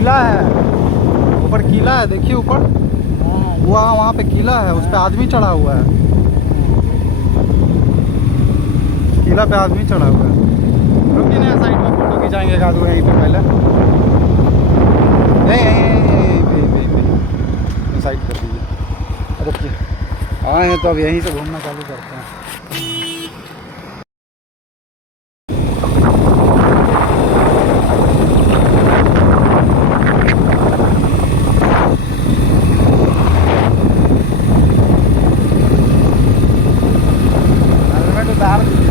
किला है, ऊपर किला है, देखिए ऊपर वहाँ पे किला है, उस पे आदमी चढ़ा हुआ है। किला पे आदमी चढ़ा हुआ है। रुकिए ना, साइड में फोटो खिंचाएंगे एक आदमी यहीं पे पहले। नहीं साइड कर दीजिए। रुकिए, आए हैं तो अब यहीं से घूमना चालू करते हैं। हेलमेट उतार दीजिए।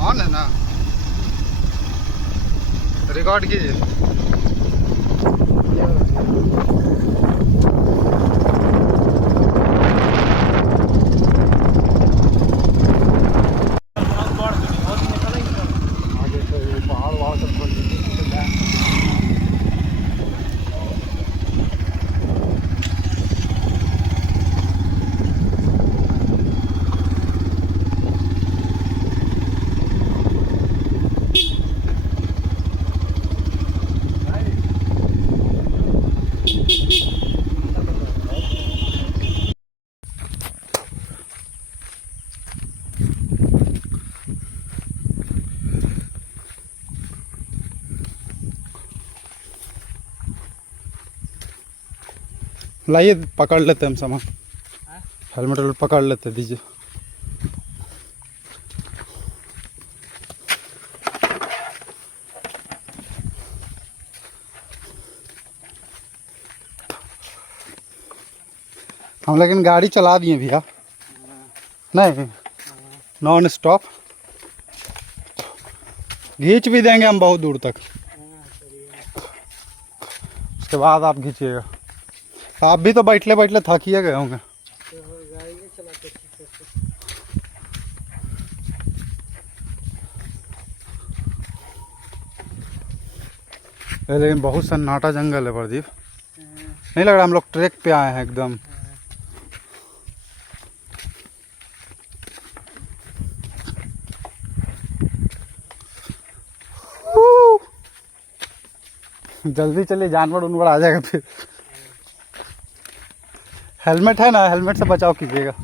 ऑन है ना, रिकॉर्ड कीजिए। आगे से पहाड़ वहाड़ सब खोल दीजिए। लाइए पकड़ लेते हम सामान, हेलमेट पकड़ लेते, दीजिए। हम लेकिन गाड़ी चला दिए भैया, नहीं नॉन स्टॉप खींच भी देंगे हम बहुत दूर तक, उसके बाद आप खींचिएगा। आप भी तो बैठले बैठले थकिए गए होंगे। लेकिन बहुत सन्नाटा जंगल है प्रदीप, नहीं लग रहा हम लोग ट्रैक पे आए हैं एकदम। जल्दी चलिए, जानवर उनवर आ जाएगा फिर। हेलमेट है ना, हेलमेट से बचाव कीजिएगा।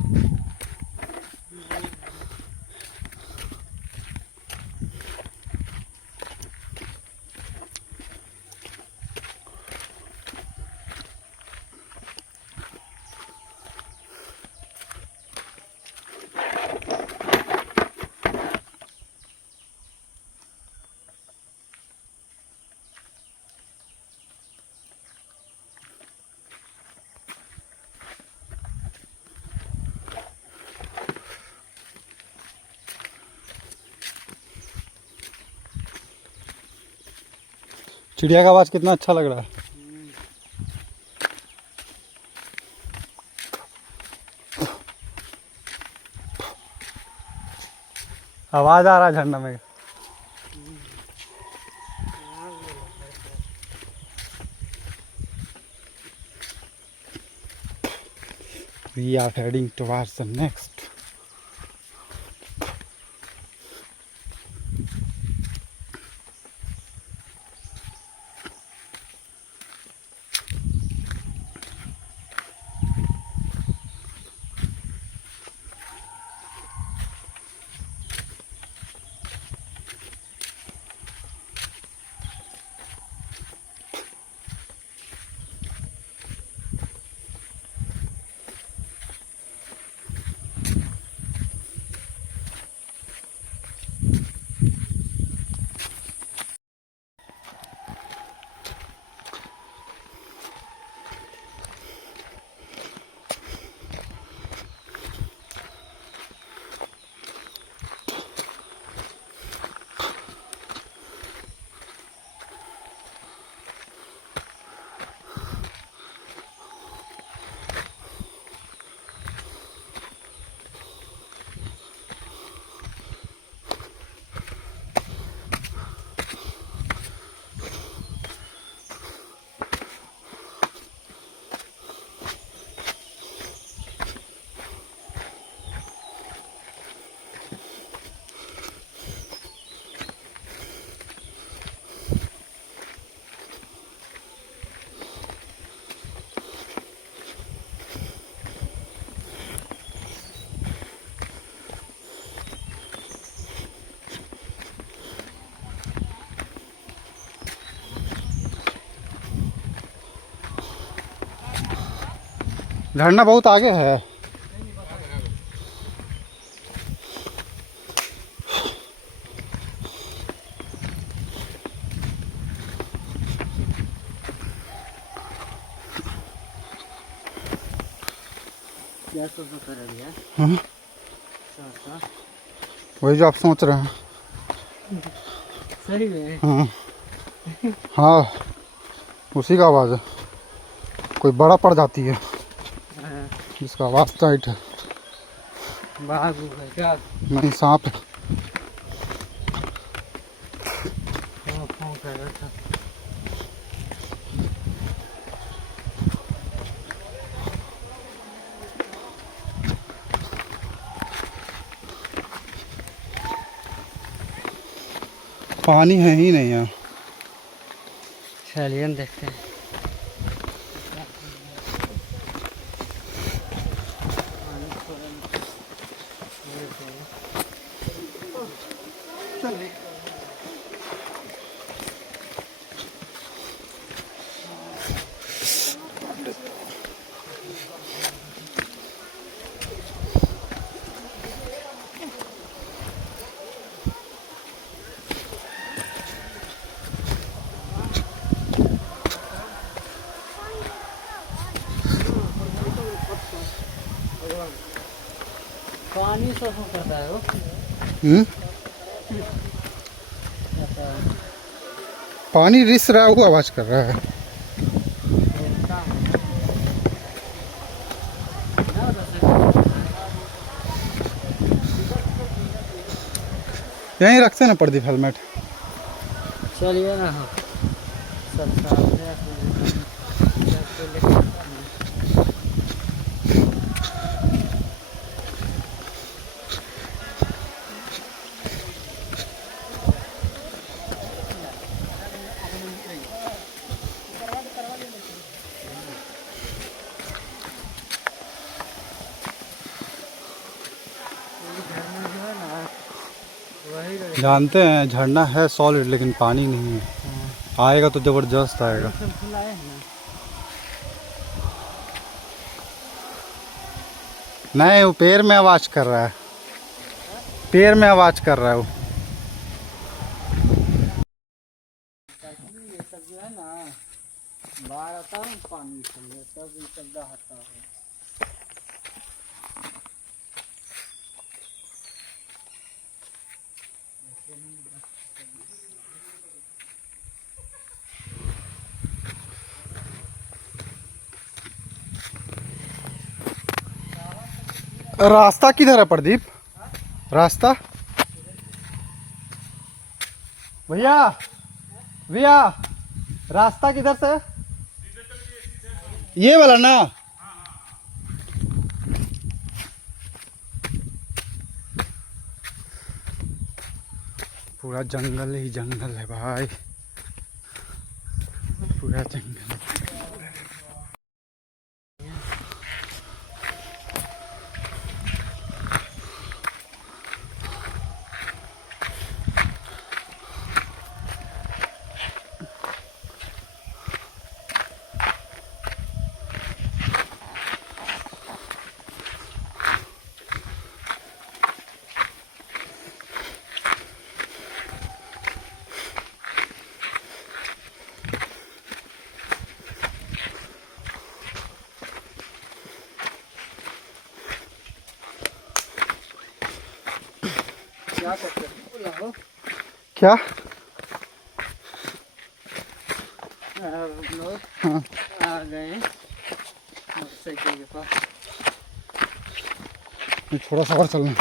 चिड़िया का आवाज़ कितना अच्छा लग रहा है। आवाज़ आ रहा है झरना में। We are heading towards the next. झरना बहुत आगे है। क्या सोच कर रही है? हाँ? वही जो आप सोच रहे हैं। सही में? हाँ हाँ, उसी का आवाज़ है। कोई बड़ा पड़ जाती है जिसका आवाज़ टाइट है। बाघ है क्या? नहीं, सांप है। पानी है ही नहीं यहाँ। चलिए देखते हैं। पानी शोषण करता है वो। पानी रिस रहा है, वो आवाज़ कर रहा है। यहीं रखते ना प्रदीप हेलमेट। चलिए ना। हाँ सब सामने जानते हैं झरना है सॉलिड, लेकिन पानी नहीं है। आएगा तो जबरदस्त आएगा। नहीं, वो पैर में आवाज़ कर रहा है। पैर में आवाज़ कर रहा है वो। ये सब जो है ना, बाढ़ आता है पानी से सब ये सब दहाता है। रास्ता किधर है प्रदीप? रास्ता भैया, भैया रास्ता किधर से? ये वाला ना। पूरा जंगल ही जंगल है भाई, पूरा जंगल। क्या करते हैं? क्या? लोग हाँ। आ गए मोटरसाइकिल के पास। थोड़ा सा और चलना।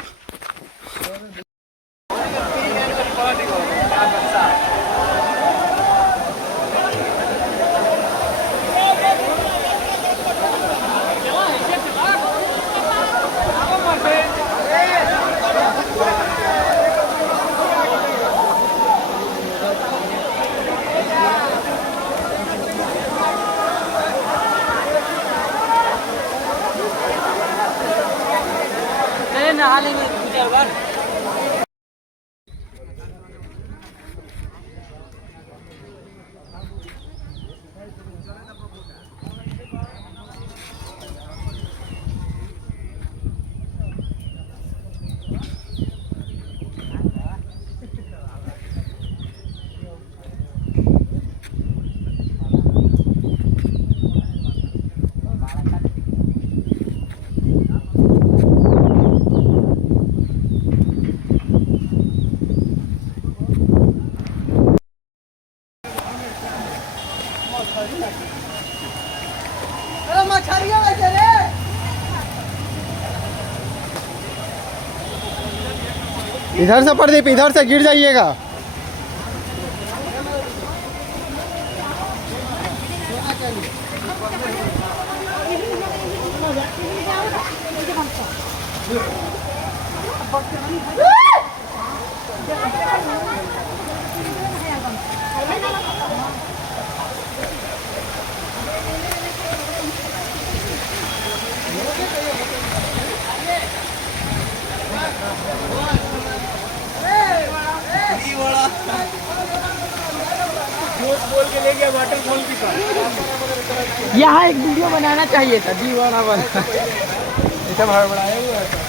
नहा लेंगे 2-4 बार। इधर से प्रदीप, इधर से गिर जाइएगा। यहाँ एक वीडियो बनाना चाहिए था, दीवाना वाला ऐसा भड़बड़ाया हुआ था।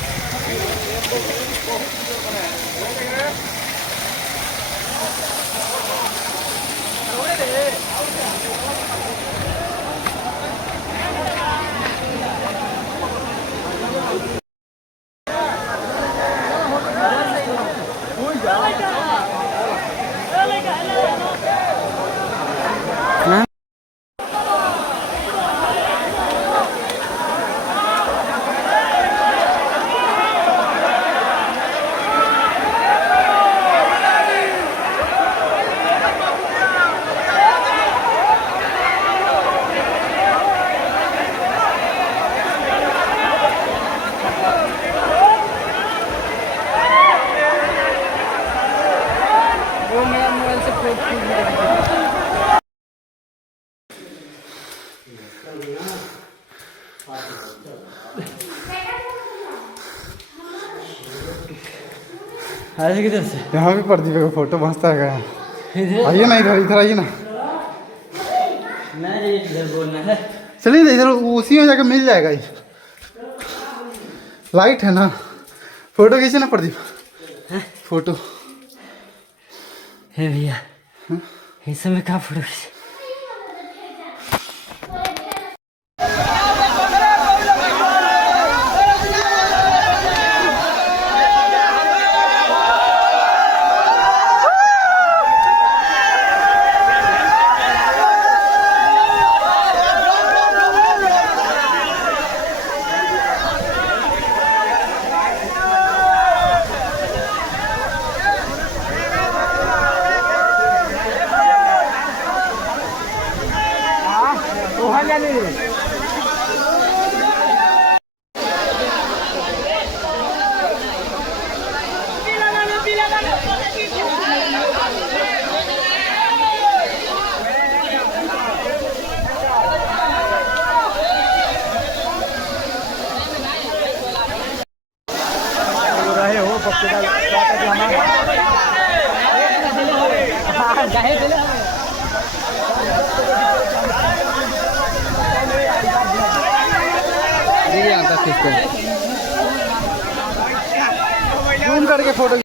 वो मेरा मोबाइल से फोटो किधर से? यहाँ भी प्रदीप का फोटो मस्त है। आइए ना इधर, इधर आइए ना। नहीं इधर बोलना है। चलिए ना इधर, उसी में जाकर मिल जाएगा। ये लाइट है ना, फोटो खींचे ना प्रदीप। फोटो हे भैया, इस समय कहाँ फोटो खींचे? जूम करके फोटो